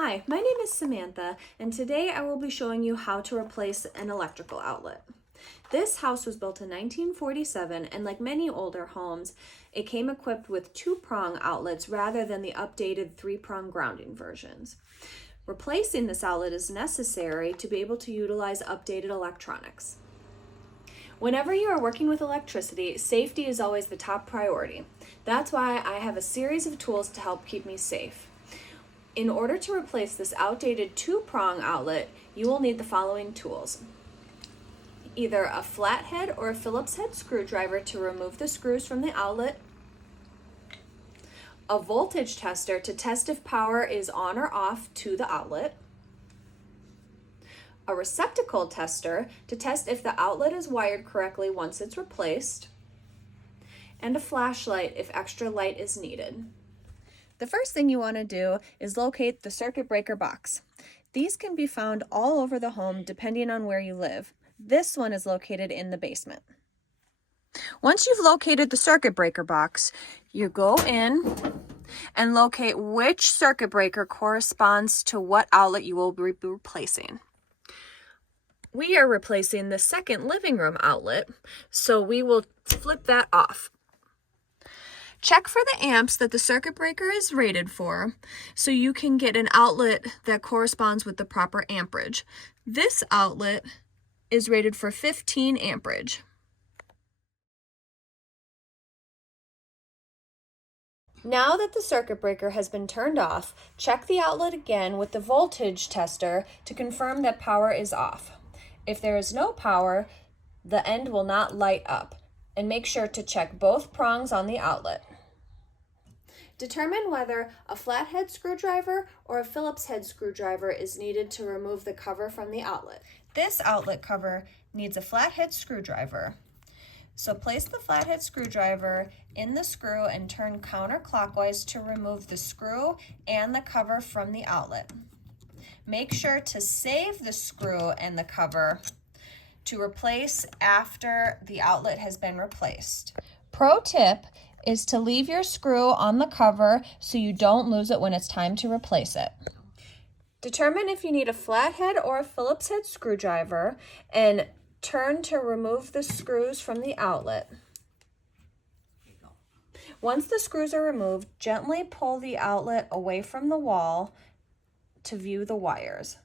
Hi, my name is Samantha, and today I will be showing you how to replace an electrical outlet. This house was built in 1947, and like many older homes, it came equipped with two-prong outlets rather than the updated three-prong grounding versions. Replacing this outlet is necessary to be able to utilize updated electronics. Whenever you are working with electricity, safety is always the top priority. That's why I have a series of tools to help keep me safe. In order to replace this outdated two-prong outlet, you will need the following tools. Either a flathead or a Phillips head screwdriver to remove the screws from the outlet, a voltage tester to test if power is on or off to the outlet, a receptacle tester to test if the outlet is wired correctly once it's replaced, and a flashlight if extra light is needed. The first thing you want to do is locate the circuit breaker box. These can be found all over the home depending on where you live. This one is located in the basement. Once you've located the circuit breaker box, you go in and locate which circuit breaker corresponds to what outlet you will be replacing. We are replacing the second living room outlet, so we will flip that off. Check for the amps that the circuit breaker is rated for so you can get an outlet that corresponds with the proper amperage. This outlet is rated for 15 amperage. Now that the circuit breaker has been turned off, check the outlet again with the voltage tester to confirm that power is off. If there is no power, the end will not light up, and make sure to check both prongs on the outlet. Determine whether a flathead screwdriver or a Phillips head screwdriver is needed to remove the cover from the outlet. This outlet cover needs a flathead screwdriver. So place the flathead screwdriver in the screw and turn counterclockwise to remove the screw and the cover from the outlet. Make sure to save the screw and the cover to replace after the outlet has been replaced. Pro tip is to leave your screw on the cover so you don't lose it when it's time to replace it. Determine if you need a flathead or a Phillips head screwdriver and turn to remove the screws from the outlet. Once the screws are removed, gently pull the outlet away from the wall to view the wires.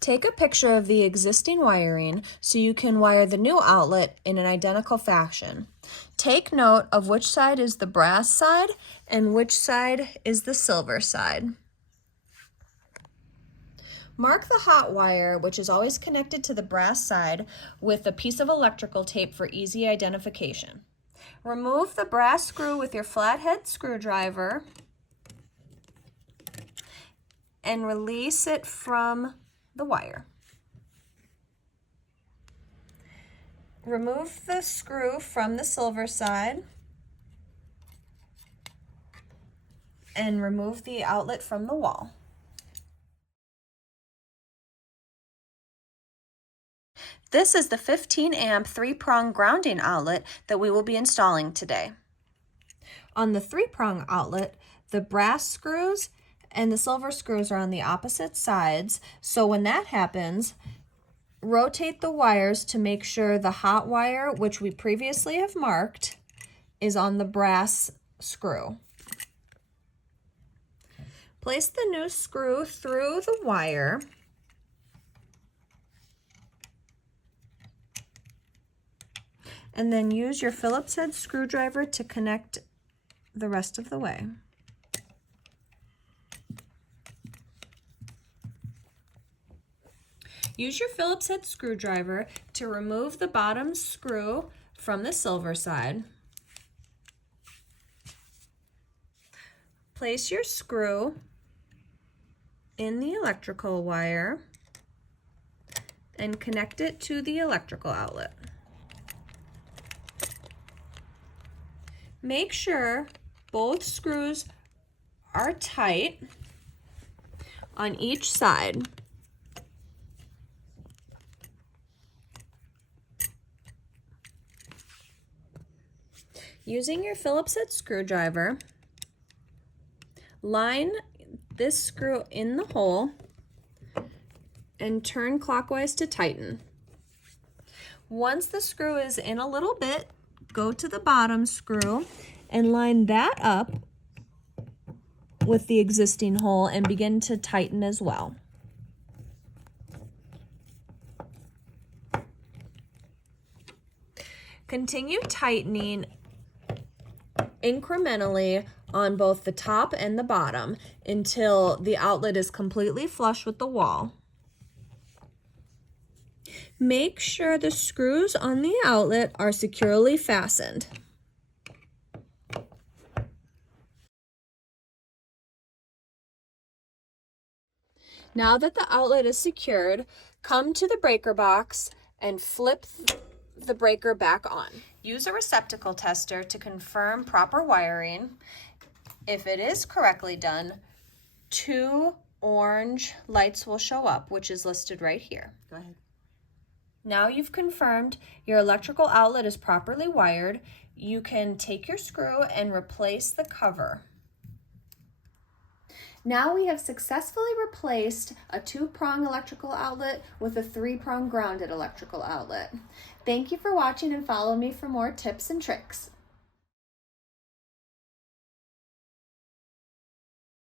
Take a picture of the existing wiring so you can wire the new outlet in an identical fashion. Take note of which side is the brass side and which side is the silver side. Mark the hot wire, which is always connected to the brass side, with a piece of electrical tape for easy identification. Remove the brass screw with your flathead screwdriver and release it from the wire. Remove the screw from the silver side and remove the outlet from the wall. This is the 15 amp 3-prong grounding outlet that we will be installing today. On the 3-prong outlet, the brass screws and the silver screws are on the opposite sides, so when that happens, rotate the wires to make sure the hot wire, which we previously have marked, is on the brass screw. Place the new screw through the wire and then use your Phillips head screwdriver to connect the rest of the way. Use your Phillips head screwdriver to remove the bottom screw from the silver side. Place your screw in the electrical wire and connect it to the electrical outlet. Make sure both screws are tight on each side. Using your Phillips head screwdriver, line this screw in the hole and turn clockwise to tighten. Once the screw is in a little bit, go to the bottom screw and line that up with the existing hole and begin to tighten as well. Continue tightening incrementally on both the top and the bottom until the outlet is completely flush with the wall. Make sure the screws on the outlet are securely fastened. Now that the outlet is secured, come to the breaker box and flip the breaker back on. Use a receptacle tester to confirm proper wiring. If it is correctly done, 2 orange lights will show up, which is listed right here. Go ahead. Now you've confirmed your electrical outlet is properly wired, you can take your screw and replace the cover. Now we have successfully replaced a 2-prong electrical outlet with a 3-prong grounded electrical outlet. Thank you for watching and follow me for more tips and tricks.